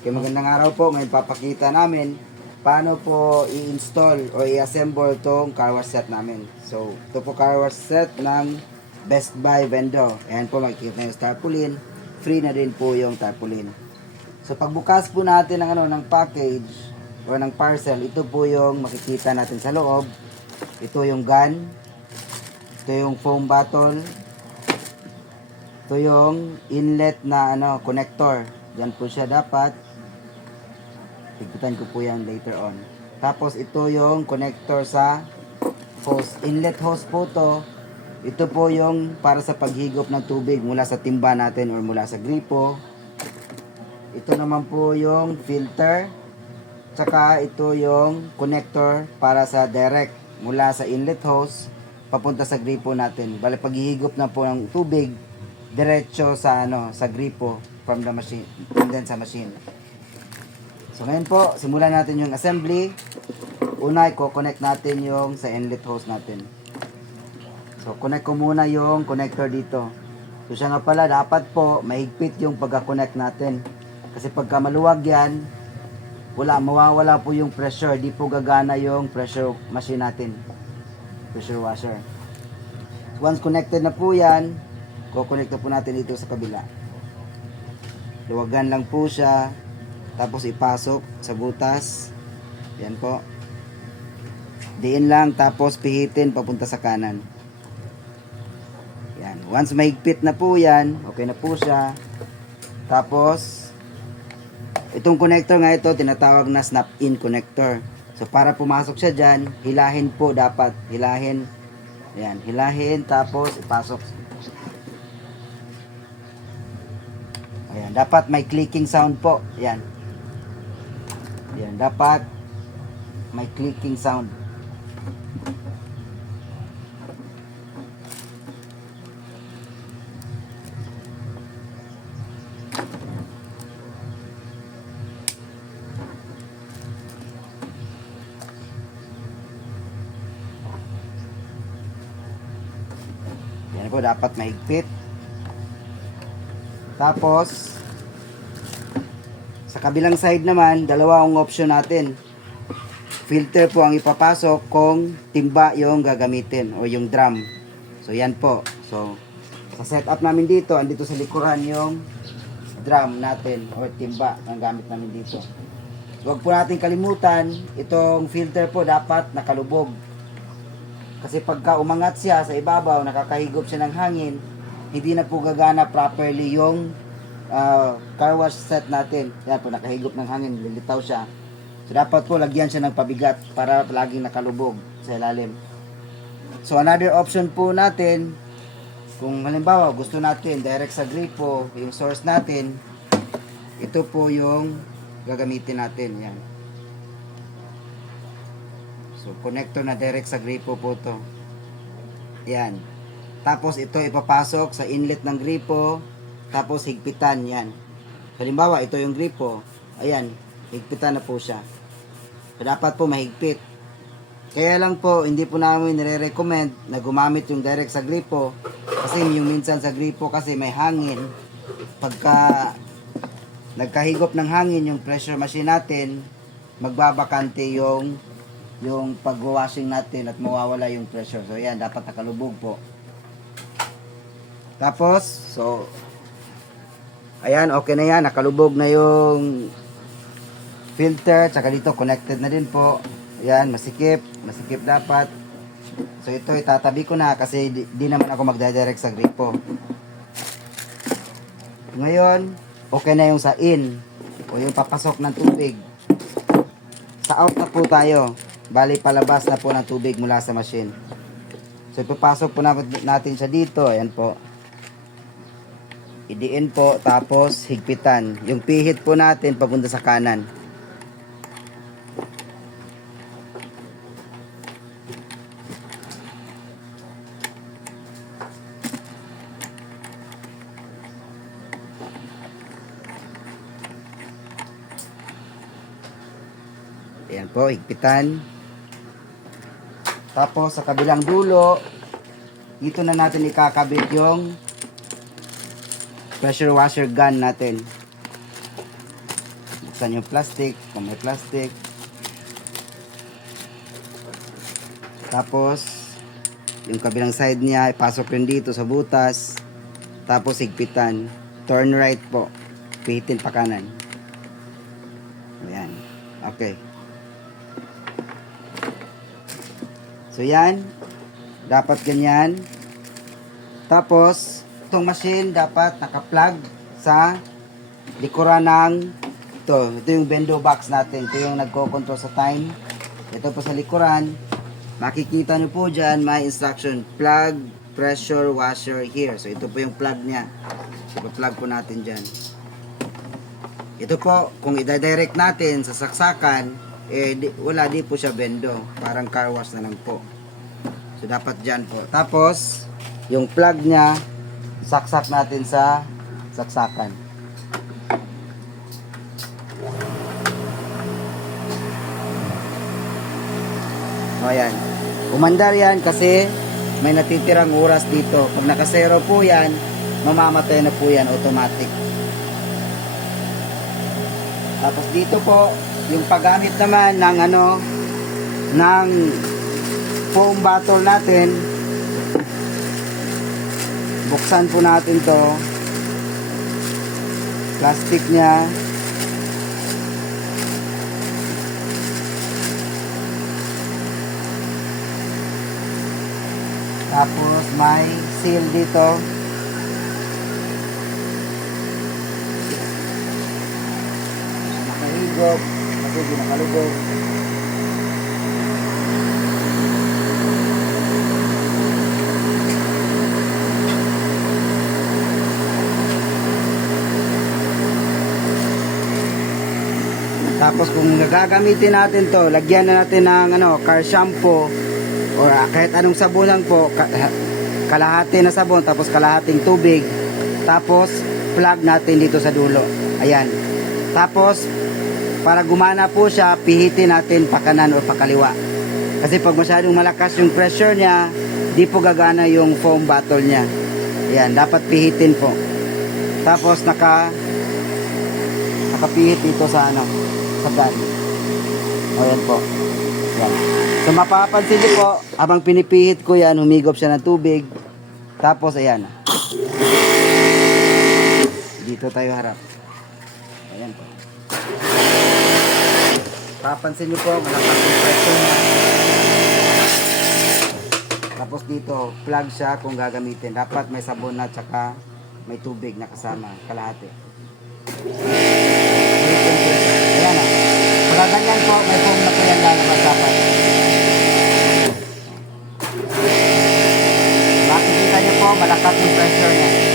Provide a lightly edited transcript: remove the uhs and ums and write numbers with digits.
Okay, magandang araw po. Ngayon papakita namin paano po i-install o i-assemble tong car wash set namin. So, ito po car wash set ng Best Buy vendor. Ayan po, makikita yung tarpaulin. Free na din po yung tarpaulin. So, pagbukas po natin ng package o ng parcel, ito po yung makikita natin sa loob. Ito yung gun. Ito yung foam bottle. Ito yung inlet na connector. Yan po siya dapat. Tigpitan ko po yan later on. Tapos ito yung connector sa hose. Inlet hose po to. Ito po yung para sa paghigop ng tubig mula sa timba natin or mula sa gripo. Ito naman po yung filter. Tsaka ito yung connector para sa direct mula sa inlet hose papunta sa gripo natin. Bale paghihigop na po ng tubig diretso sa sa gripo from the machine and then sa machine. So ngayon po, simulan natin yung assembly. Una, i-connect natin yung sa inlet hose natin. So connect ko muna yung connector dito. So siya nga pala, dapat po mahigpit yung pagka-connect natin. Kasi pagka maluwag yan, mawawala po yung pressure. Di po gagana yung pressure machine natin. Pressure washer. Once connected na po yan, kukonect na po natin dito sa kabila. Luwagan lang po siya. Tapos ipasok sa butas. Yan po. Diin lang, tapos pihitin papunta sa kanan. Yan. Once mahigpit na po yan, okay na po siya. Tapos, itong connector nga ito, tinatawag na snap-in connector. So, para pumasok siya dyan, hilahin po dapat. Hilahin. Yan. Hilahin, tapos ipasok. Ayan. Dapat may clicking sound po. Yan. Yan, dapat may clicking sound. Yan po, dapat mahigpit. Tapos, sa kabilang side naman, dalawang option natin. Filter po ang ipapasok kung timba yung gagamitin o yung drum. So yan po. So sa setup namin dito, andito sa likuran yung drum natin o timba ang gamit namin dito. Huwag po natin kalimutan, itong filter po dapat nakalubog. Kasi pagka umangat siya sa ibabaw, nakakahigop siya ng hangin, hindi na po gagana properly yung car wash set natin. Yan po, nakahigop ng hangin, lilitaw siya. So dapat po lagyan siya ng pabigat para laging nakalubog sa ilalim. So another option po natin, kung halimbawa gusto natin direct sa gripo, yung source natin, ito po yung gagamitin natin. Yan. So connector na direct sa gripo po to. Yan. Tapos ito ipapasok sa inlet ng gripo. Tapos higpitan yan. Halimbawa, ito yung gripo. Ayan, higpitan na po siya. So, dapat po mahigpit. Kaya lang po, hindi po namin nire-recommend na gumamit yung direct sa gripo. Kasi yung minsan sa gripo kasi may hangin. Pagka nagkahigop ng hangin yung pressure machine natin, magbabakante yung pag-washing natin at mawawala yung pressure. So, ayan, dapat nakalubog po. Tapos, so, ayan, okay na yan. Nakalubog na yung filter. Tsaka dito, connected na din po. Ayan, masikip. Masikip dapat. So, ito, itatabi ko na kasi di naman ako magdadirect sa gripo. Ngayon, okay na yung sa in o yung papasok ng tubig. Sa out na po tayo. Bali, palabas na po ng tubig mula sa machine. So, ipapasok po natin siya dito. Ayan po. Idiin po, tapos higpitan. Yung pihit po natin papunta sa kanan. Ayan po, higpitan. Tapos sa kabilang dulo, dito na natin ikakabit yung pressure washer gun natin. buksan yung plastic, kung may plastic. Tapos, yung kabilang side niya, ipasok rin dito sa butas. Tapos, higpitan. Turn right po. Pihitin pa kanan. Ayan. Okay. So, yan. Dapat ganyan. Tapos, itong machine dapat naka-plug sa likuran ng ito. Ito yung bendo box natin. Ito yung nagko-control sa time. Ito po sa likuran. Makikita nyo po dyan, may instruction, plug, pressure, washer here. So, ito po yung plug niya. So, plug po natin dyan. Ito po, kung i-direct natin sa saksakan, di po siya bendo. Parang car wash na lang po. So, dapat dyan po. Tapos, yung plug niya, saksak natin sa saksakan. O, ayan. Umandar yan kasi may natitirang oras dito. Pag nakasero po yan, mamamatay na po yan automatic. Tapos dito po, yung paggamit naman ng ng foam bottle natin, buksan po natin to. Plastic niya. Tapos may seal dito. Nakahigop. Kasi di nakalugog. Tapos kung gagamitin natin to, lagyan na natin ng car shampoo o kahit anong sabunan po, kalahati na sabon, tapos kalahating tubig, tapos plug natin dito sa dulo. Ayan. Tapos, para gumana po siya, pihitin natin pa kanan o pa kaliwa. Kasi pag masyadong malakas yung pressure niya, di po gagana yung foam bottle niya. Ayan, dapat pihitin po. Tapos, nakapihit dito sa sa gun. Ayan po. Ayan. So mapapansin niyo po, habang pinipihit ko yan, humigop siya ng tubig. Tapos ayan. Dito tayo harap. Ayan po. Papansin niyo po, malakas yung pressure niya. Tapos dito, plug siya kung gagamitin. Dapat may sabon na tsaka may tubig na kasama, kalahati. Ayan na. Pagka ganyan po, may foam na po yan lalabas dapat. Makikita niyo po, malakas yung pressure niya.